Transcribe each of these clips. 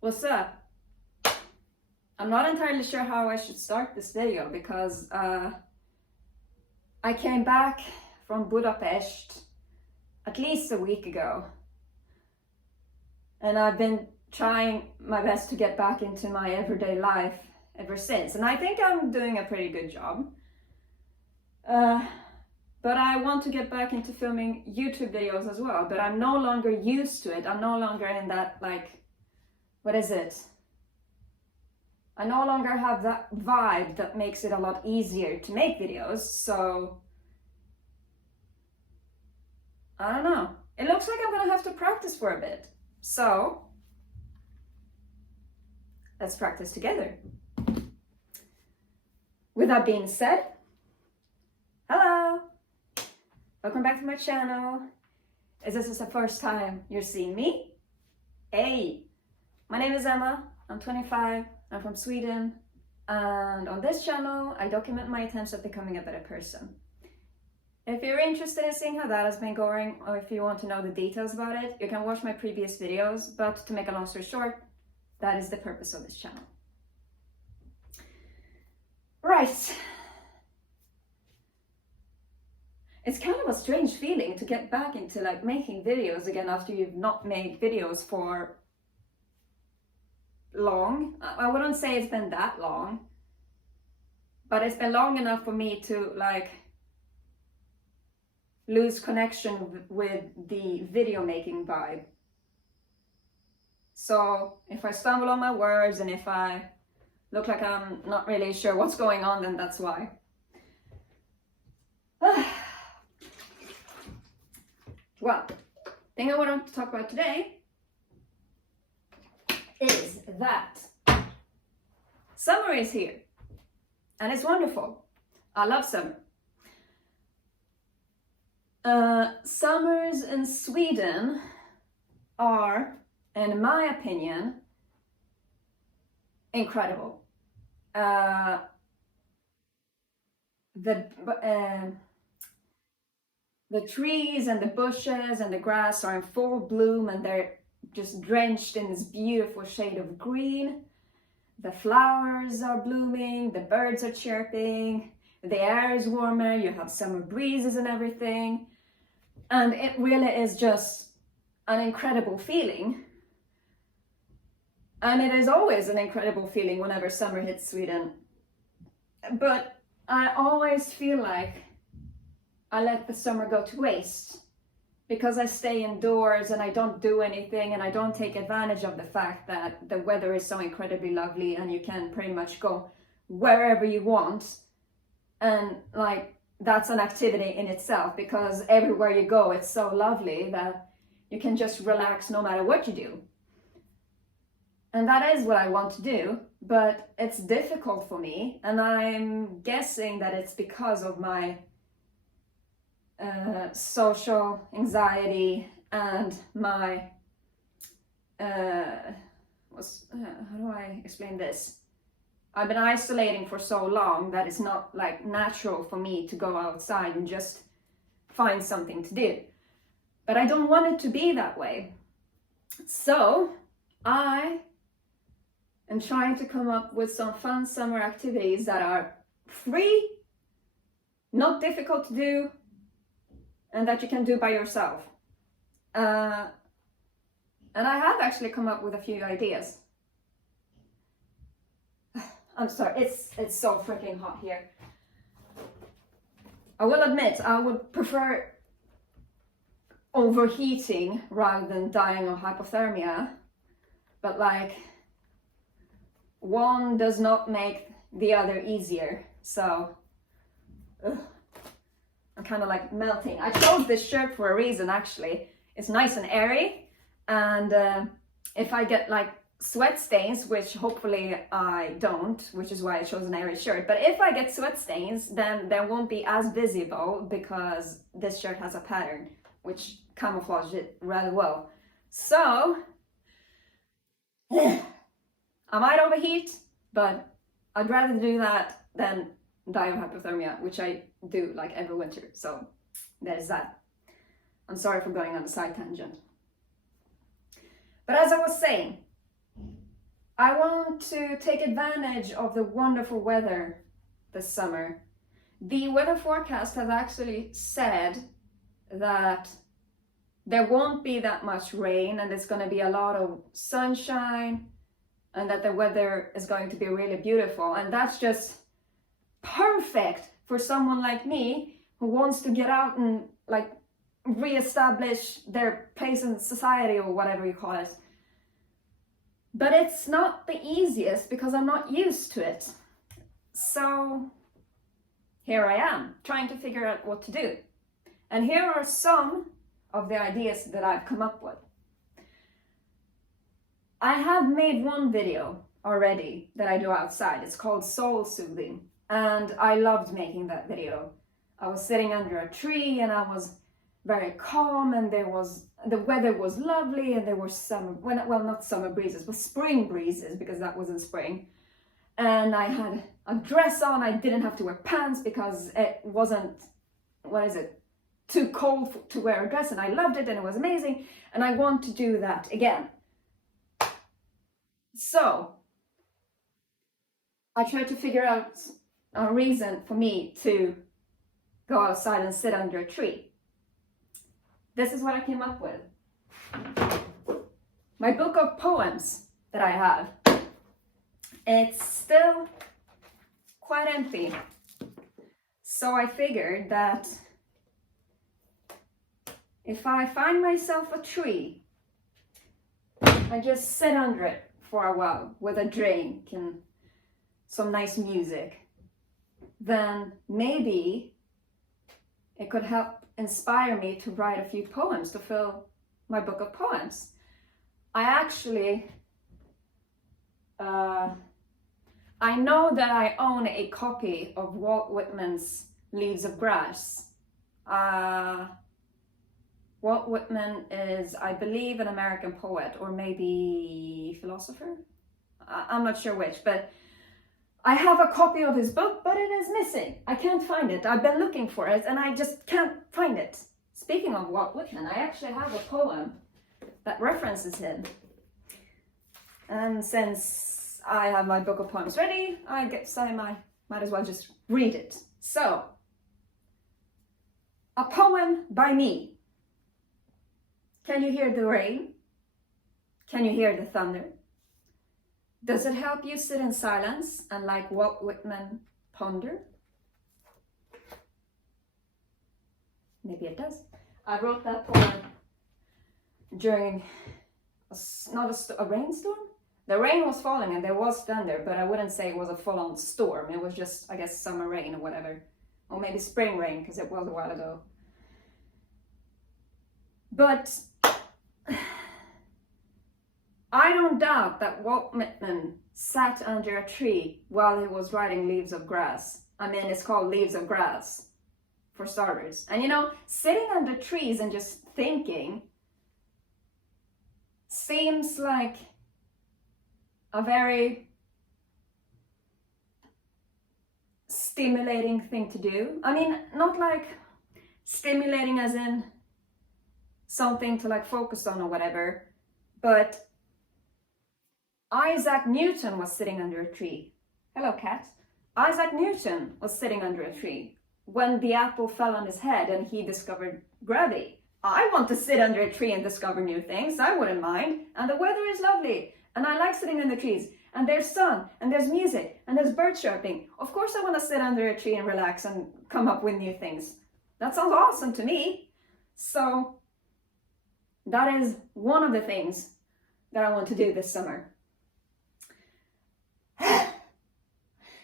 What's up? I'm not entirely sure how I should start this video because I came back from Budapest at least a week ago, and I've been trying my best to get back into my everyday life ever since, and I think I'm doing a pretty good job. But I want to get back into filming YouTube videos as well, but I'm no longer used to it. I'm no longer in that, like, what is it? I no longer have that vibe that makes it a lot easier to make videos, so I don't know. It looks like I'm gonna have to practice for a bit. So let's practice together. With that being said, hello! Welcome back to my channel. If this is the first time you're seeing me, hey! My name is Emma, I'm 25, I'm from Sweden, and on this channel I document my attempts at becoming a better person. If you're interested in seeing how that has been going, or if you want to know the details about it, you can watch my previous videos, but to make a long story short, that is the purpose of this channel. Right. It's kind of a strange feeling to get back into like making videos again after you've not made videos for long. I wouldn't say it's been that long, but it's been long enough for me to like lose connection with the video making vibe. So if I stumble on my words and if I look like I'm not really sure what's going on, then that's why. Well, the thing I want to talk about today is that summer is here and it's wonderful. I love summer. Summers in Sweden are, in my opinion, incredible. The trees and the bushes and the grass are in full bloom and they're just drenched in this beautiful shade of green. The flowers are blooming, the birds are chirping, the air is warmer, you have summer breezes and everything. And it really is just an incredible feeling. And it is always an incredible feeling whenever summer hits Sweden. But I always feel like I let the summer go to waste because I stay indoors and I don't do anything and I don't take advantage of the fact that the weather is so incredibly lovely and you can pretty much go wherever you want. And like, that's an activity in itself because everywhere you go, it's so lovely that you can just relax no matter what you do. And that is what I want to do, but it's difficult for me. And I'm guessing that it's because of my social anxiety and my, how do I explain this? I've been isolating for so long that it's not like natural for me to go outside and just find something to do. But I don't want it to be that way. So I am trying to come up with some fun summer activities that are free, not difficult to do, and that you can do by yourself. And I have actually come up with a few ideas. I'm sorry, it's so freaking hot here. I will admit, I would prefer overheating rather than dying of hypothermia, but like, one does not make the other easier, so I'm kind of like melting. I chose this shirt for a reason, actually. It's nice and airy, and if I get like sweat stains, which hopefully I don't, which is why I chose an airy shirt, but if I get sweat stains, then they won't be as visible because this shirt has a pattern which camouflages it rather well. So I might overheat, but I'd rather do that than die of hypothermia, which I do like every winter. So there's that. I'm sorry for going on a side tangent. But as I was saying, I want to take advantage of the wonderful weather this summer. The weather forecast has actually said that there won't be that much rain and there's going to be a lot of sunshine and that the weather is going to be really beautiful. And that's just perfect for someone like me who wants to get out and like reestablish their place in society or whatever you call it. But it's not the easiest because I'm not used to it. So here I am trying to figure out what to do. And here are some of the ideas that I've come up with. I have made one video already that I do outside. It's called Soul Soothing. And I loved making that video. I was sitting under a tree and I was very calm, and the weather was lovely, and there were not summer breezes, but spring breezes, because that was in spring. And I had a dress on. I didn't have to wear pants because it wasn't, too cold to wear a dress, and I loved it and it was amazing, and I want to do that again. So I tried to figure out a reason for me to go outside and sit under a tree. This is what I came up with. My book of poems that I have. It's still quite empty. So I figured that if I find myself a tree, I just sit under it for a while with a drink and some nice music, then maybe it could help inspire me to write a few poems to fill my book of poems. I actually, I know that I own a copy of Walt Whitman's Leaves of Grass. Walt Whitman is, I believe, an American poet or maybe philosopher. I'm not sure which, but I have a copy of his book, but it is missing. I can't find it. I've been looking for it and I just can't find it. Speaking of Walt Whitman, I actually have a poem that references him. And since I have my book of poems ready, I might as well just read it. So, a poem by me. Can you hear the rain? Can you hear the thunder? Does it help you sit in silence and, like Walt Whitman, ponder? Maybe it does. I wrote that poem during a rainstorm. The rain was falling and there was thunder, but I wouldn't say it was a full-on storm. It was just, I guess, summer rain or whatever. Or maybe spring rain, because it was a while ago. But I don't doubt that Walt Whitman sat under a tree while he was writing Leaves of Grass. I mean, it's called Leaves of Grass, for starters. And you know, sitting under trees and just thinking seems like a very stimulating thing to do. I mean, not like stimulating as in something to like focus on or whatever, but Isaac Newton was sitting under a tree. Hello, cat. Isaac Newton was sitting under a tree when the apple fell on his head and he discovered gravity. I want to sit under a tree and discover new things. I wouldn't mind. And the weather is lovely. And I like sitting in the trees. And there's sun, and there's music, and there's birds chirping. Of course I want to sit under a tree and relax and come up with new things. That sounds awesome to me. So that is one of the things that I want to do this summer.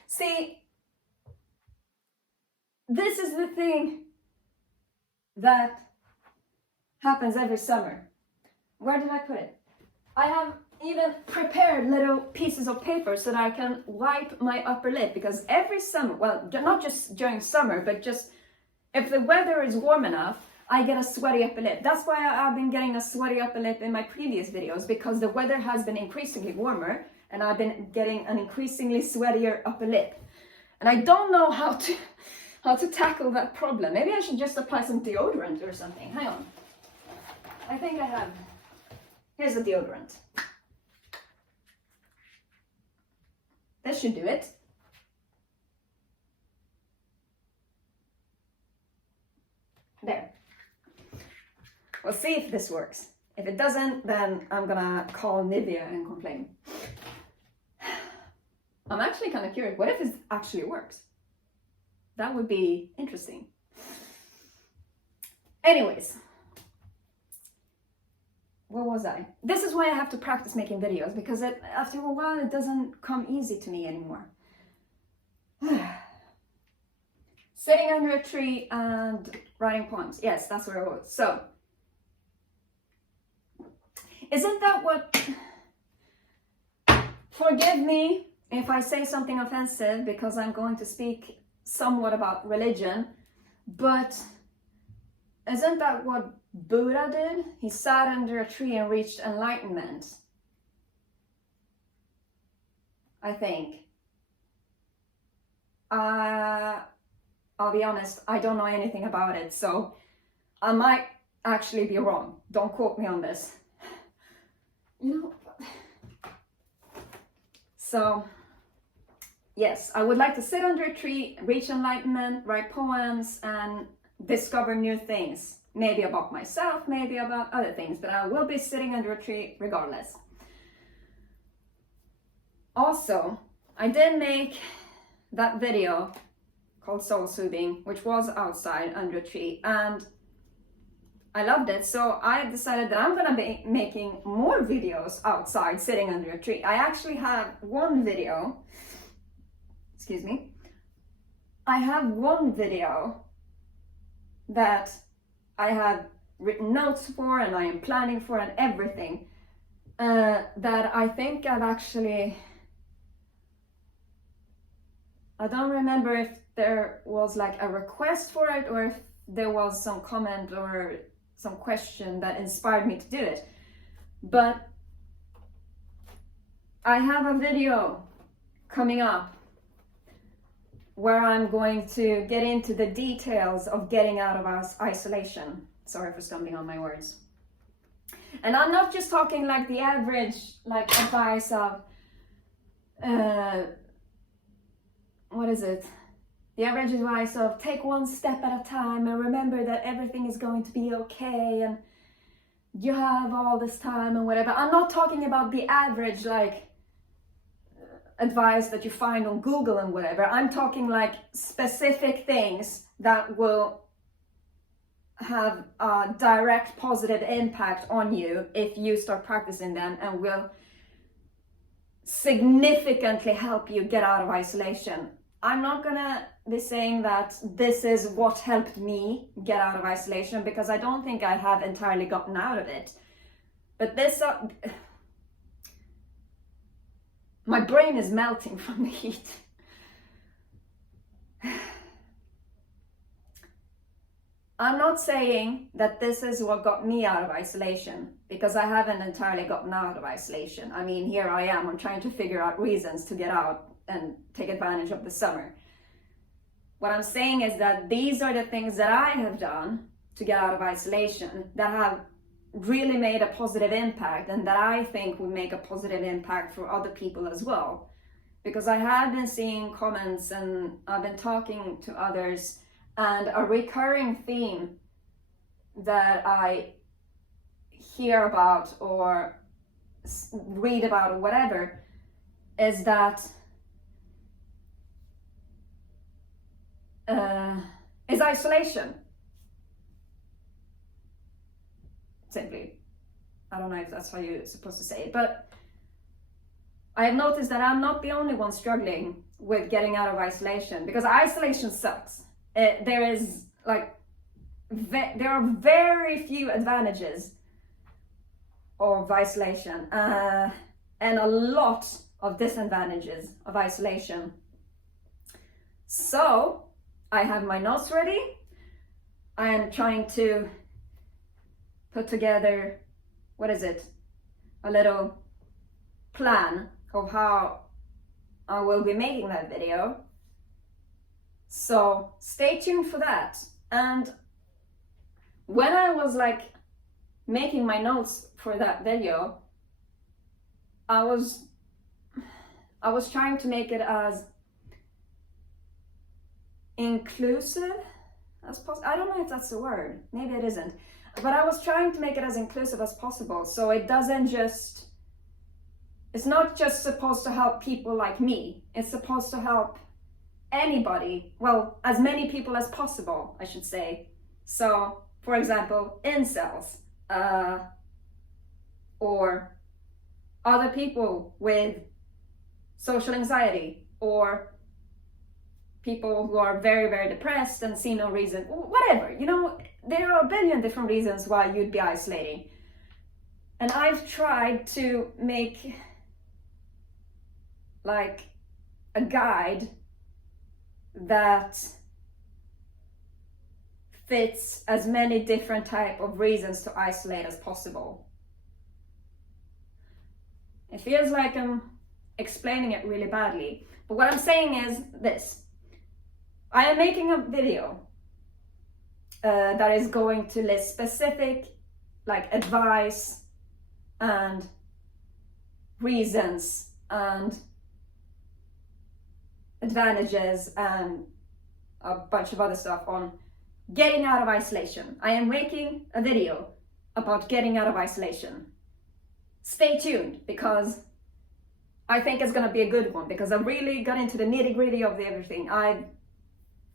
See, this is the thing that happens every summer. Where did I put it? I have even prepared little pieces of paper so that I can wipe my upper lip, because every summer, well, not just during summer, but just if the weather is warm enough, I get a sweaty upper lip. That's why I've been getting a sweaty upper lip in my previous videos, because the weather has been increasingly warmer and I've been getting an increasingly sweatier upper lip. And I don't know how to tackle that problem. Maybe I should just apply some deodorant or something. Hang on. I think I have. Here's the deodorant. This should do it. There. We'll see if this works. If it doesn't, then I'm gonna call Nivea and complain. I'm actually kind of curious. What if it actually works? That would be interesting. Anyways, where was I? This is why I have to practice making videos, because after a while it doesn't come easy to me anymore. Sitting under a tree and writing poems. Yes, that's where I was. So, isn't that what... Forgive me if I say something offensive, because I'm going to speak somewhat about religion, but isn't that what Buddha did? He sat under a tree and reached enlightenment, I think. I'll be honest, I don't know anything about it, so I might actually be wrong. Don't quote me on this. You know, so yes, I would like to sit under a tree, reach enlightenment, write poems, and discover new things. Maybe about myself, maybe about other things, but I will be sitting under a tree regardless. Also, I did make that video called Soul Soothing, which was outside under a tree, and I loved it, so I decided that I'm gonna be making more videos outside sitting under a tree. I actually have one video, excuse me, I have one video that I have written notes for and I am planning for and everything, that I think I've actually, I don't remember if there was like a request for it or if there was some comment or some question that inspired me to do it, but I have a video coming up where I'm going to get into the details of getting out of isolation. Sorry for stumbling on my words. And I'm not just talking like the average like advice of what is it? The average advice of take one step at a time and remember that everything is going to be okay and you have all this time and whatever. I'm not talking about the average like advice that you find on Google and whatever. I'm talking like specific things that will have a direct positive impact on you if you start practicing them, and will significantly help you get out of isolation. I'm not gonna be saying that this is what helped me get out of isolation, because I don't think I have entirely gotten out of it. But this, my brain is melting from the heat. I'm not saying that this is what got me out of isolation, because I haven't entirely gotten out of isolation. I mean, here I am, I'm trying to figure out reasons to get out and take advantage of the summer. What I'm saying is that these are the things that I have done to get out of isolation that have really made a positive impact, and that I think will make a positive impact for other people as well. Because I have been seeing comments and I've been talking to others, and a recurring theme that I hear about or read about or whatever is that is isolation. Simply, I don't know if that's how you're supposed to say it, but I have noticed that I'm not the only one struggling with getting out of isolation, because isolation sucks. There is like, there are very few advantages of isolation, and a lot of disadvantages of isolation. So I have my notes ready. I am trying to put together, what is it? A little plan of how I will be making that video. So stay tuned for that. And when I was like making my notes for that video, I was I was trying to make it as inclusive as possible. I don't know if that's the word, maybe it isn't, but I was trying to make it as inclusive as possible, so it doesn't just, it's not just supposed to help people like me, it's supposed to help anybody, well, as many people as possible, I should say. So for example, incels, or other people with social anxiety, or people who are very, very depressed and see no reason, whatever, you know, there are a billion different reasons why you'd be isolating. And I've tried to make like a guide that fits as many different type of reasons to isolate as possible. It feels like I'm explaining it really badly, but what I'm saying is this. I am making a video that is going to list specific like advice and reasons and advantages and a bunch of other stuff on getting out of isolation. I am making a video about getting out of isolation. Stay tuned, because I think it's gonna be a good one, because I really got into the nitty-gritty of everything. I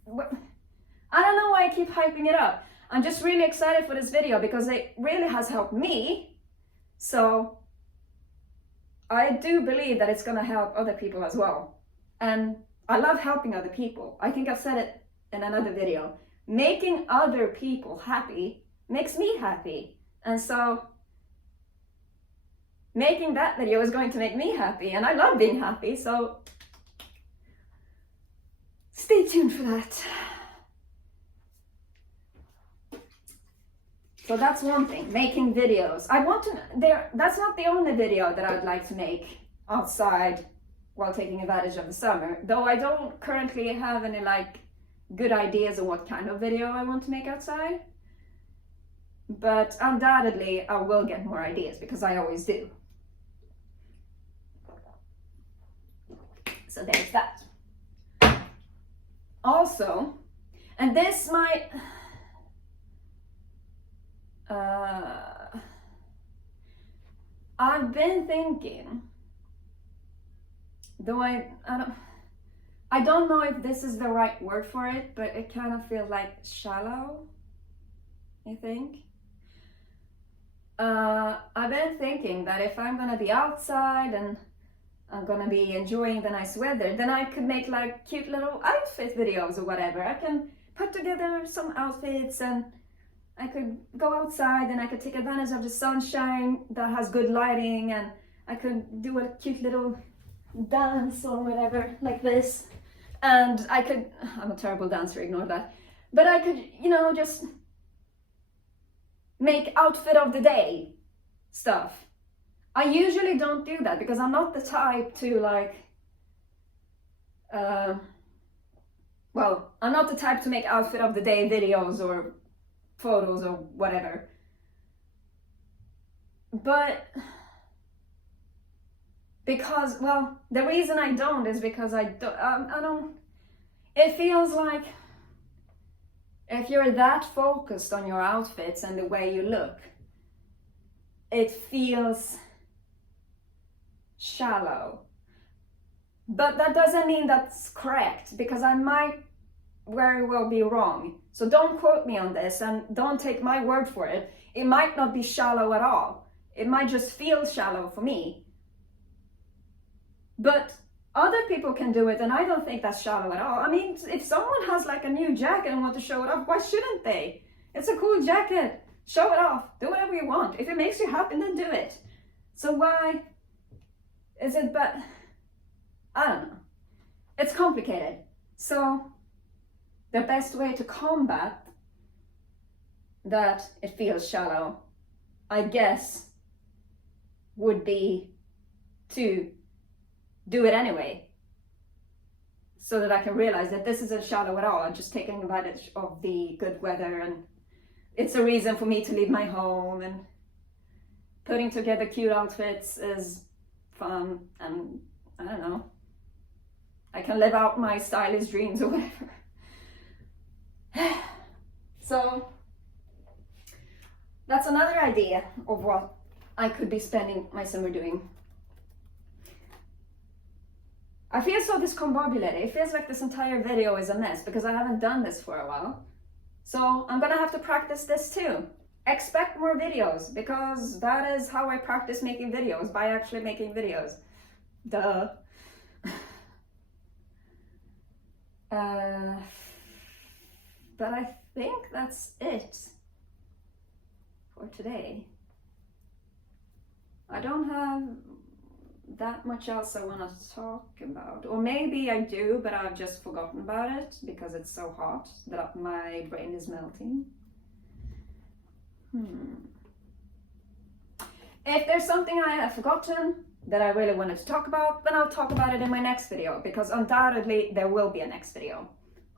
don't know why I keep hyping it up. I'm just really excited for this video because it really has helped me. So I do believe that it's gonna help other people as well. And I love helping other people. I think I've said it in another video. Making other people happy makes me happy. And so making that video is going to make me happy, and I love being happy, so stay tuned for that. So that's one thing, making videos. That's not the only video that I'd like to make outside while taking advantage of the summer, though I don't currently have any like good ideas on what kind of video I want to make outside. But undoubtedly I will get more ideas, because I always do. So there's that. Also, and this might I've been thinking, though I don't know if this is the right word for it, but it kind of feels like shallow, I think. I've been thinking that if I'm gonna be outside and I'm gonna be enjoying the nice weather, then I could make like cute little outfit videos or whatever. I can put together some outfits and I could go outside and I could take advantage of the sunshine that has good lighting, and I could do a cute little dance or whatever like this. And I could, I'm a terrible dancer, ignore that. But I could, you know, just make outfit of the day stuff. I usually don't do that because I'm not the type to like, well, I'm not the type to make outfit of the day videos or photos or whatever. But because, well, the reason I don't is because I don't, it feels like if you're that focused on your outfits and the way you look, it feels shallow. But that doesn't mean that's correct, because I might very well be wrong. So don't quote me on this and don't take my word for it. It might not be shallow at all. It might just feel shallow for me. But other people can do it, and I don't think that's shallow at all. I mean, if someone has like a new jacket and want to show it off, why shouldn't they? It's a cool jacket. Show it off. Do whatever you want. If it makes you happy, then do it. So why is it, but I don't know. It's complicated. So the best way to combat that it feels shallow, I guess, would be to do it anyway, so that I can realize that this isn't shallow at all. I'm just taking advantage of the good weather, and it's a reason for me to leave my home, and putting together cute outfits is fun, and I don't know, I can live out my stylish dreams or whatever. So that's another idea of what I could be spending my summer doing. I feel so discombobulated. It feels like this entire video is a mess because I haven't done this for a while. So I'm gonna have to practice this too. Expect more videos, because that is how I practice making videos, by actually making videos. Duh. But I think that's it for today. I don't have that much else I want to talk about, or maybe I do, but I've just forgotten about it because it's so hot that my brain is melting. If there's something I have forgotten that I really wanted to talk about, then I'll talk about it in my next video, because undoubtedly there will be a next video.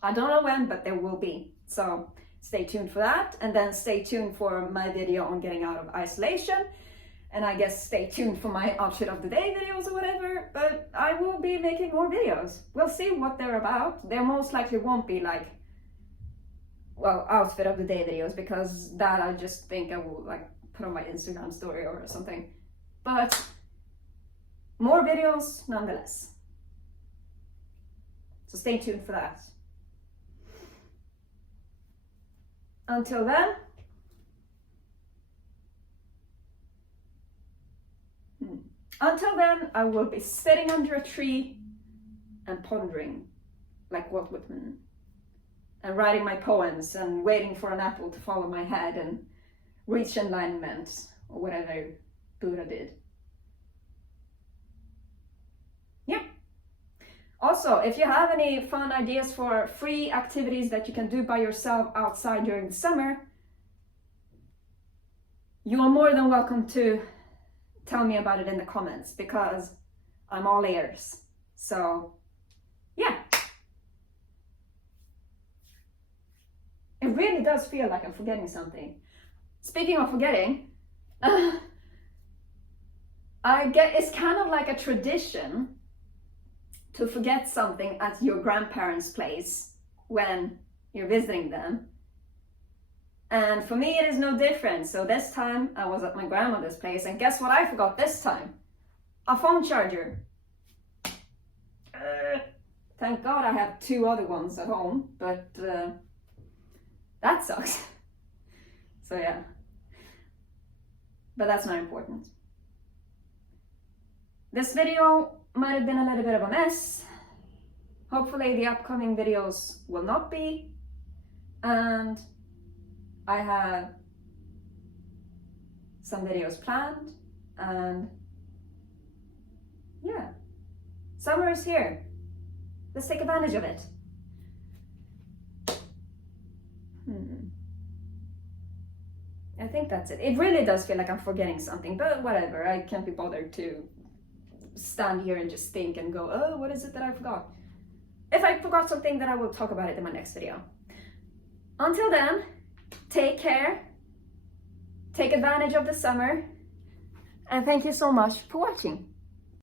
I don't know when, but there will be. So stay tuned for that, and then stay tuned for my video on getting out of isolation. And I guess stay tuned for my outfit of the day videos or whatever, but I will be making more videos. We'll see what they're about. There most likely won't be like, well, outfit of the day videos, because that I just think I will like put on my Instagram story or something. But more videos nonetheless. So stay tuned for that. Until then, I will be sitting under a tree and pondering like Walt Whitman, and writing my poems and waiting for an apple to fall on my head and reach enlightenment, or whatever Buddha did. Yeah. Also, if you have any fun ideas for free activities that you can do by yourself outside during the summer, you are more than welcome to tell me about it in the comments, because I'm all ears. So yeah, it really does feel like I'm forgetting something. Speaking of forgetting, it's kind of like a tradition to forget something at your grandparents' place when you're visiting them. And for me, it is no different. So this time I was at my grandmother's place, and guess what I forgot this time? A phone charger. Thank God I have 2 other ones at home, but that sucks. So yeah, but that's not important. This video might have been a little bit of a mess. Hopefully the upcoming videos will not be. And I have some videos planned, and yeah, summer is here. Let's take advantage of it. I think that's it. It really does feel like I'm forgetting something, but whatever. I can't be bothered to stand here and just think and go, oh, what is it that I forgot? If I forgot something, then I will talk about it in my next video. Until then, take care, take advantage of the summer, and thank you so much for watching.